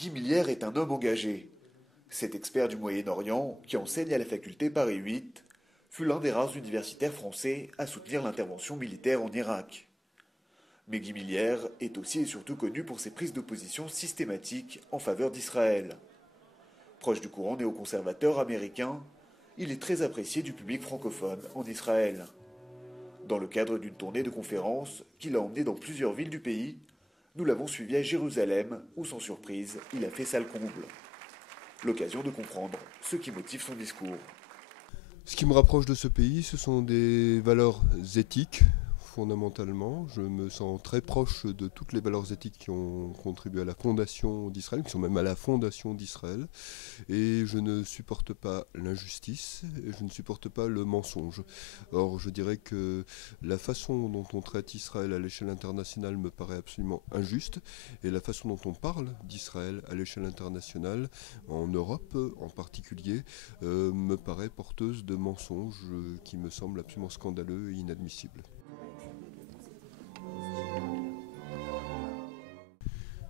Guy Millière est un homme engagé. Cet expert du Moyen-Orient, qui enseigne à la faculté Paris 8, fut l'un des rares universitaires français à soutenir l'intervention militaire en Irak. Mais Guy Millière est aussi et surtout connu pour ses prises de position systématiques en faveur d'Israël. Proche du courant néoconservateur américain, il est très apprécié du public francophone en Israël. Dans le cadre d'une tournée de conférences qu'il a emmenée dans plusieurs villes du pays, nous l'avons suivi à Jérusalem, où sans surprise, il a fait salle comble. L'occasion de comprendre ce qui motive son discours. Ce qui me rapproche de ce pays, ce sont des valeurs éthiques, fondamentalement. Je me sens très proche de toutes les valeurs éthiques qui ont contribué à la fondation d'Israël, qui sont même à la fondation d'Israël. Et je ne supporte pas l'injustice, et je ne supporte pas le mensonge. Or, je dirais que la façon dont on traite Israël à l'échelle internationale me paraît absolument injuste, et la façon dont on parle d'Israël à l'échelle internationale, en Europe en particulier, me paraît porteuse de mensonges qui me semblent absolument scandaleux et inadmissibles.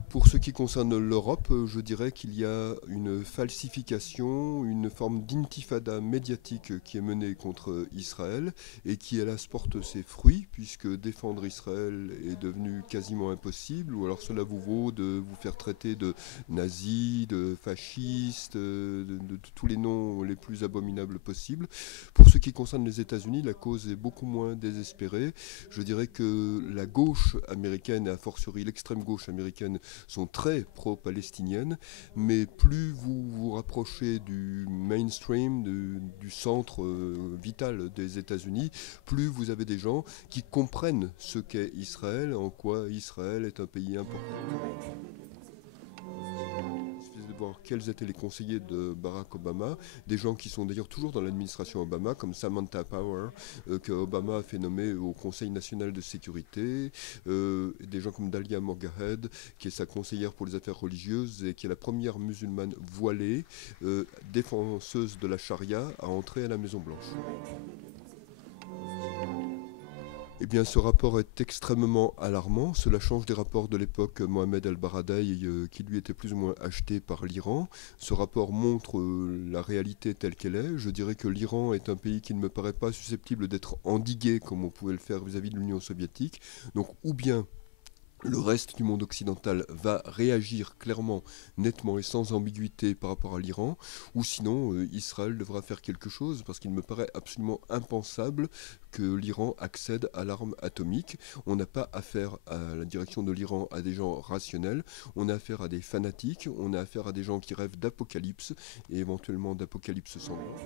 Pour ce qui concerne l'Europe, je dirais qu'il y a une falsification, une forme d'intifada médiatique qui est menée contre Israël et qui, hélas, porte ses fruits, puisque défendre Israël est devenu quasiment impossible, ou alors cela vous vaut de vous faire traiter de nazis, de fascistes, de tous les noms les plus abominables possibles. Pour ce qui concerne les États-Unis, la cause est beaucoup moins désespérée. Je dirais que la gauche américaine, et a fortiori l'extrême gauche américaine, sont très pro-palestiniennes, mais plus vous vous rapprochez du mainstream, du centre vital des États-Unis, plus vous avez des gens qui comprennent ce qu'est Israël, en quoi Israël est un pays important. Voir quels étaient les conseillers de Barack Obama, des gens qui sont d'ailleurs toujours dans l'administration Obama, comme Samantha Power, que Obama a fait nommer au Conseil national de sécurité, des gens comme Dalia Morgahed, qui est sa conseillère pour les affaires religieuses et qui est la première musulmane voilée, défenseuse de la charia, à entrer à la Maison-Blanche. Eh bien, ce rapport est extrêmement alarmant. Cela change des rapports de l'époque Mohamed El-Baradei, qui lui était plus ou moins acheté par l'Iran. Ce rapport montre la réalité telle qu'elle est. Je dirais que l'Iran est un pays qui ne me paraît pas susceptible d'être endigué comme on pouvait le faire vis-à-vis de l'Union soviétique. Donc, ou bien le reste du monde occidental va réagir clairement, nettement et sans ambiguïté par rapport à l'Iran, ou sinon Israël devra faire quelque chose, parce qu'il me paraît absolument impensable que l'Iran accède à l'arme atomique. On n'a pas affaire à la direction de l'Iran à des gens rationnels, on a affaire à des fanatiques, on a affaire à des gens qui rêvent d'apocalypse, et éventuellement d'apocalypse sanglante.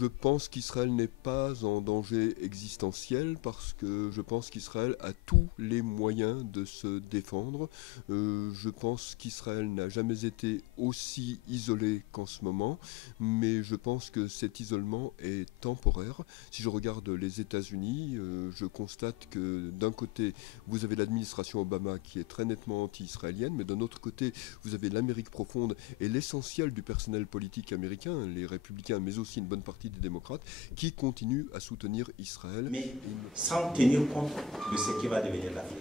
Je pense qu'Israël n'est pas en danger existentiel parce que je pense qu'Israël a tous les moyens de se défendre. Je pense qu'Israël n'a jamais été aussi isolé qu'en ce moment, mais je pense que cet isolement est temporaire. Si je regarde les États-Unis, je constate que d'un côté, vous avez l'administration Obama qui est très nettement anti-israélienne, mais d'un autre côté, vous avez l'Amérique profonde et l'essentiel du personnel politique américain, les républicains, mais aussi une bonne partie des démocrates, qui continuent à soutenir Israël. Mais sans tenir compte de ce qui va devenir l'Afrique.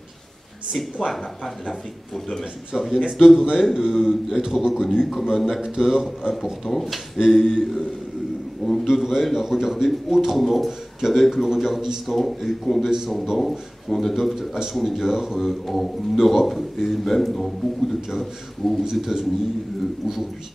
C'est quoi la part de l'Afrique pour demain? Subsaharienne devrait être reconnue comme un acteur important et on devrait la regarder autrement qu'avec le regard distant et condescendant qu'on adopte à son égard en Europe et même dans beaucoup de cas aux États-Unis aujourd'hui.